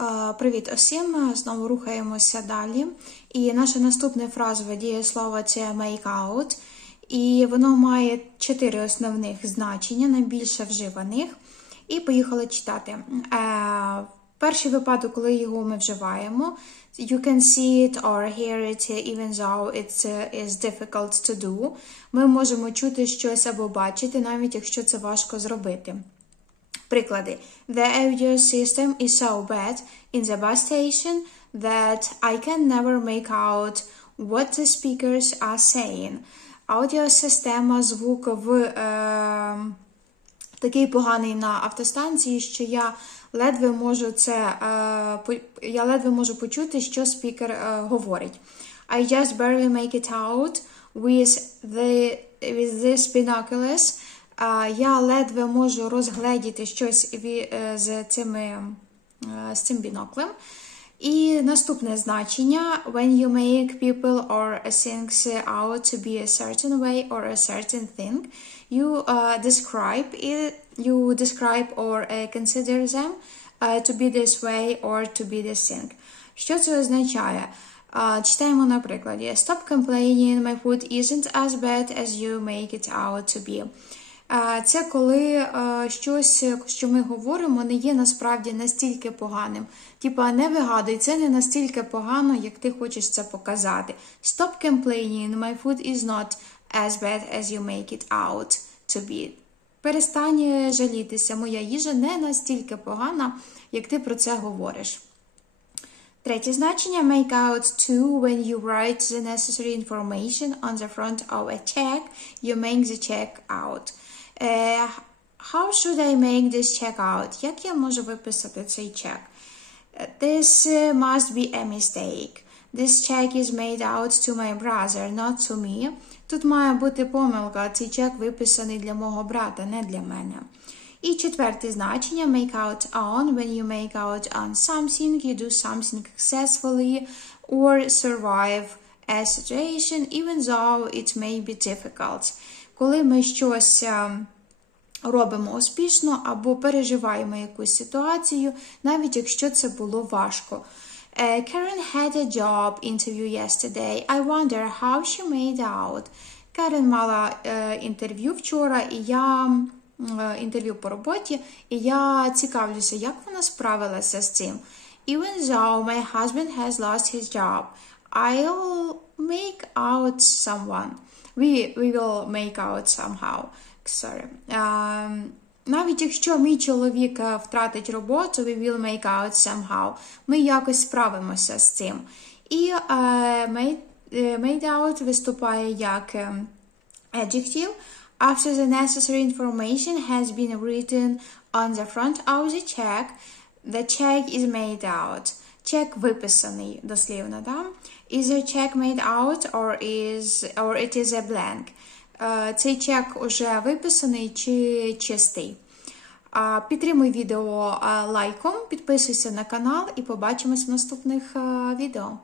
Е, Привіт усім! Знову рухаємося далі. І наше наступне фразове дієслово це make out. І воно має чотири основних значення, найбільше вживаних. І поїхали читати. Е, Перший випадок, коли його ми вживаємо, you can see it or hear it even though it uh, is difficult to do. Ми можемо чути щось або бачити, навіть якщо це важко зробити. Приклади. The audio system is so bad in the bus station that I can never make out what the speakers are saying. Аудіосистема, звук в е, такий поганий на автостанції, що я ледве можу це е, я ледве можу почути, що спікер е, говорить. I just barely make it out with the with these binoculars. Я ледве можу розгледіти щось е, з цими е, з цим біноклем. І наступне значення when you make people or things out to be a certain way or a certain thing, you uh, describe it, you describe or uh, consider them uh, to be this way or to be this thing. Що це означає? А, читаємо на прикладі. Stop complaining, my food isn't as bad as you make it out to be. Це коли е, щось, що ми говоримо, не є насправді настільки поганим. Типа, не вигадуй, це не настільки погано, як ти хочеш це показати. Stop complaining, my food is not as bad as you make it out to be. Перестань жалітися, моя їжа не настільки погана, як ти про це говориш. Третє значення make out to when you write the necessary information on the front of a check, you make the check out. Е, how should I make this check out? Як я можу виписати цей чек? Е, This uh, must be a mistake. This check is made out to my brother, not to me. Тут має бути помилка. Цей чек виписаний для мого брата, не для мене. І четверте значення make out on. When you make out on something, you do something successfully or survive a situation, even though it may be difficult. Коли ми щось ем, робимо успішно або переживаємо якусь ситуацію, навіть якщо це було важко. Е, Karen had a job interview yesterday. I wonder how she made out. Карен мала е, інтерв'ю вчора, і я е, інтерв'ю по роботі, і я цікавлюся, як вона справилася з цим. Even though my husband has lost his job, I'll make out someone. We, we will make out somehow. Sorry. Ем, навіть якщо мій чоловік е, втратить роботу, we will make out somehow. Ми якось справимося з цим. І е, made, е, made out виступає як ем, adjective after the necessary information has been written on the front of the check. The check is made out. Чек виписаний дослівно, да? Is a check made out or is or it is a blank? Е, Цей чек уже виписаний чи чистий? Підтримуй відео лайком, підписуйся на канал і побачимось в наступних а, відео.